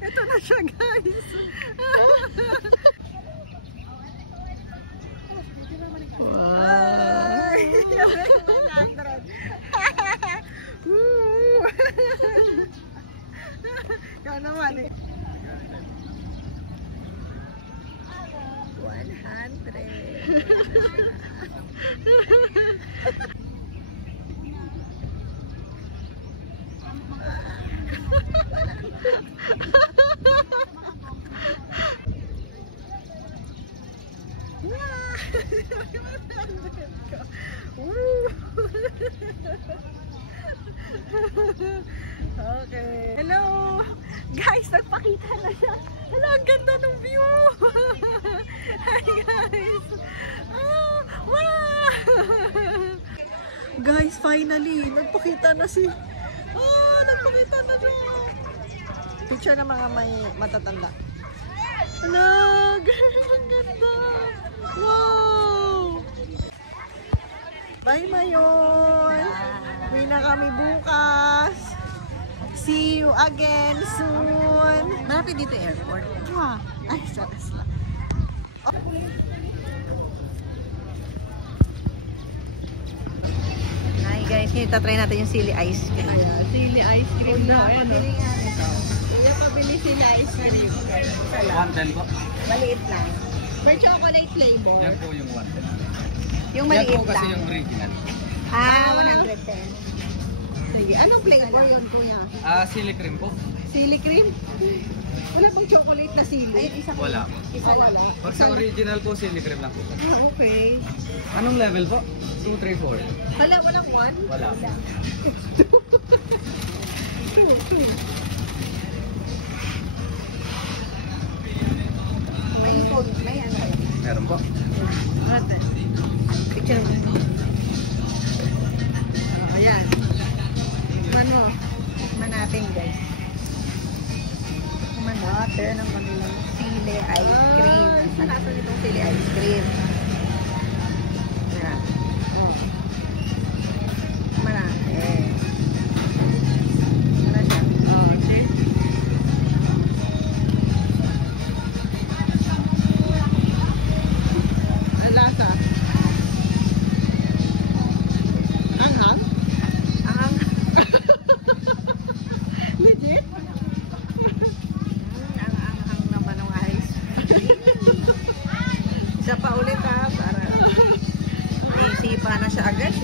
Ito na siya, guys. Wow. Ikaw naman eh. 100. Okay. Hello! Guys, nagpakita na siya. Hello, ang ganda ng view! Hi guys! Oh, wow! Guys, finally, nagpakita na si... Oh, nagpakita na siya! Picture ng mga may matatanda. Hello! Ang ganda! Wow! Bye, Mayon! Uwi na kami bukas. See you again soon. Malapit dito airport. Ah, ay, saras lang. Oh. Hi guys, ngayon tatry natin yung sili ice cream. Ayan, sili ice cream na. Pabili nga nito. Kuya, pabili sili ice cream. Wandel po. Maliit lang. For chocolate flavor. Yan po yung wandel. Yung Yan maliit po kasi lang. yung original. Ah, 110. Sige, anong flavor yun, kuya? Sili cream po. Sili cream? Wala bang chocolate na sili? Ay, isa ko. Wala po. Isa lang. Pag sa original po, sili cream lang po. Ah, okay. Anong level po? 2, 3, 4. Hala, walang one? Wala po. Two. May code, may ano. Meron po. Picture mo. Ayan. Ano? Tikman natin, guys. Tikman natin ang kanilang sili ice cream. Ang natin itong sili ice cream. Ayan. Oh. Tikman natin. Ano siya? Oh, see? Ang lasa. Anghang? Ang Legit? ang anghang naman ng ice cream. Isa pa ulit ha, para naisipa na siya agad.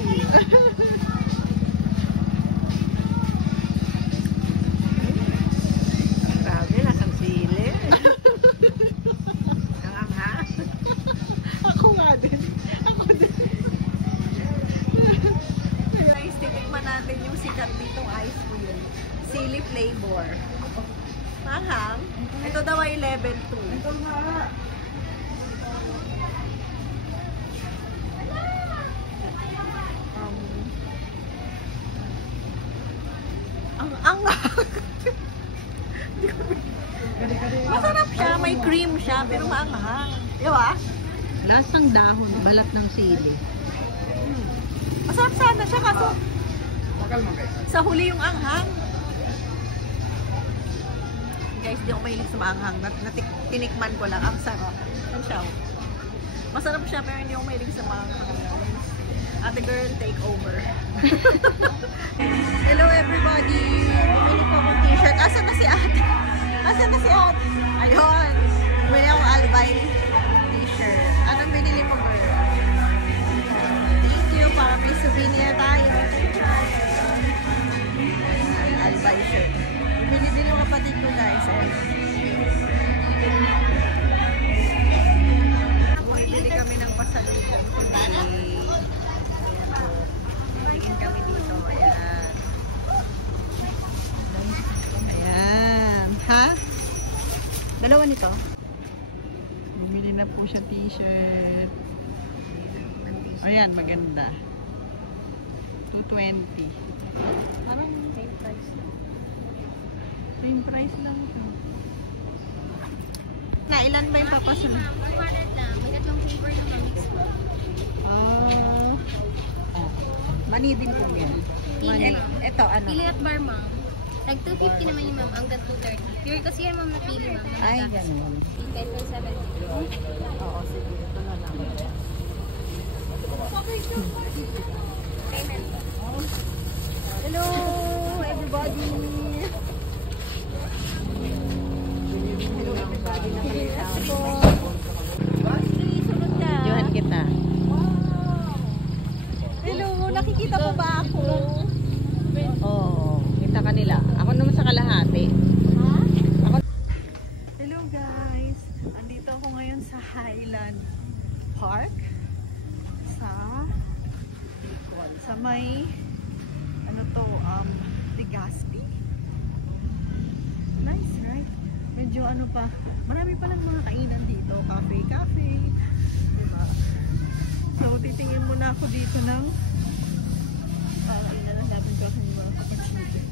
Grabe, lasang sili. Ang anghang. Ako nga din. Ako din. Guys, titikman natin yung sikat ditong ice cream. Sili flavor. Anghang. Ito daw ay level 2. Ito nga. Ang anghang. Masarap siya, may cream siya, pero maanghang. Di ba? Lasang dahon, balat ng sili. Masarap sana siya, kaso Bakal mo guys. sa huli yung anghang. Guys, di ako mahilig sa maanghang. Tinikman ko lang. Ang sarap. Ang siya. Masarap siya, pero hindi ako mahilig sa maanghang. Ate girl, take over. Hello everybody! Bumili ko akong t-shirt. Asan na si ate? Asan na si ate? Ayun! Bumili akong Albay t-shirt. Anong binili mo, girl? Thank you. Para may souvenir tayo. Albay shirt. Bumili din yung kapatid ko, guys. Bumili kami ng pasalubong. Tingin kami dito. Ayan. Ayan. Ha? Dalawa nito? Bumili na po siya t-shirt. Ayan, maganda. 220. Parang same price. Same price lang ito. Na, ilan ba yung papasunod? 100 lang. May tatlong flavor yung mix ko. Mani din po yan. Pili. Ito, ano? Pili at bar, ma'am. Nag 250 naman yung ma'am, hanggang 230. Pure kasi yan ma'am napili ma'am. Ay, ganun. Kahit po 70. Oo, sige. Ito na lang. Payment po. Hello, everybody! Hello, everybody. Sunod na. Yuhan kita. Hello, nakikita mo ba ako? Oo, kita ka nila. Ako naman sa kalahati. Ako... Hello guys! Andito ako ngayon sa Highland Park. Sa may ano to, Legazpi. Nice, right? Medyo ano pa, marami pa lang mga kainan dito. Cafe. Diba? So, titingin muna ako dito ng kainan lang natin ko ng mga kapatid.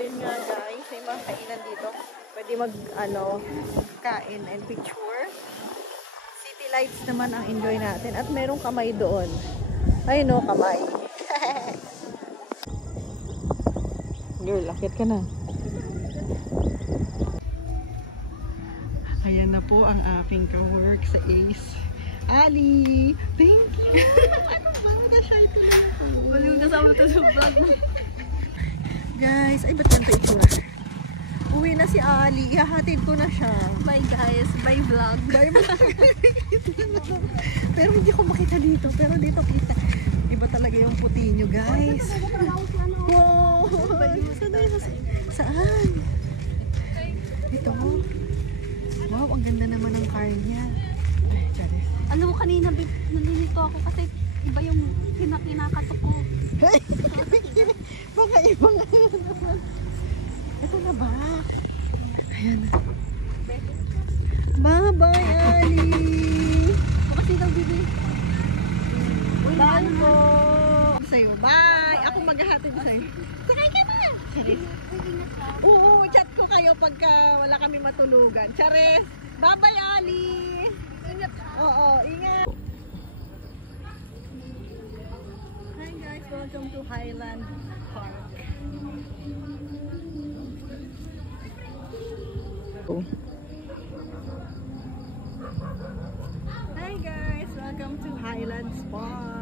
Ayun nga guys, may mga kainan dito. Pwede kain and picture. City lights naman ang enjoy natin. At merong kamay doon. Ay no, kamay. Girl, akit ka na. Ayan na po ang aking ka-work sa Ace. Ali! Thank you! Ano ba? Na-shy to lang ako. Walang kasama to sa vlog mo. Guys, ay ba't ganito itsura? Uwi na si Ali. Ihahatid ko na siya. Bye guys. Bye vlog. Bye vlog. Pero hindi ko makita dito. Pero dito kita. Iba talaga yung puti nyo guys. Wow! Saan? Ito. Wow, ang ganda naman ng car niya. Ay, charis. Ano mo kanina, nalilito ako kasi iba yung kinakatok ko. Baka ibang ano naman. Ito na ba? Ayan na. Bye-bye, Ali! Kasi daw bibili. Bye po! Sa'yo. Bye! Ako maghahatid sa'yo. Sakay ka na! Charis. Oo, chat ko kayo pagka wala kami matulugan. Charis! Bye-bye, Ali! Ingat! Oo, ingat! Hi guys! Welcome to Highland Park. Hi guys! Welcome to Highlands Park.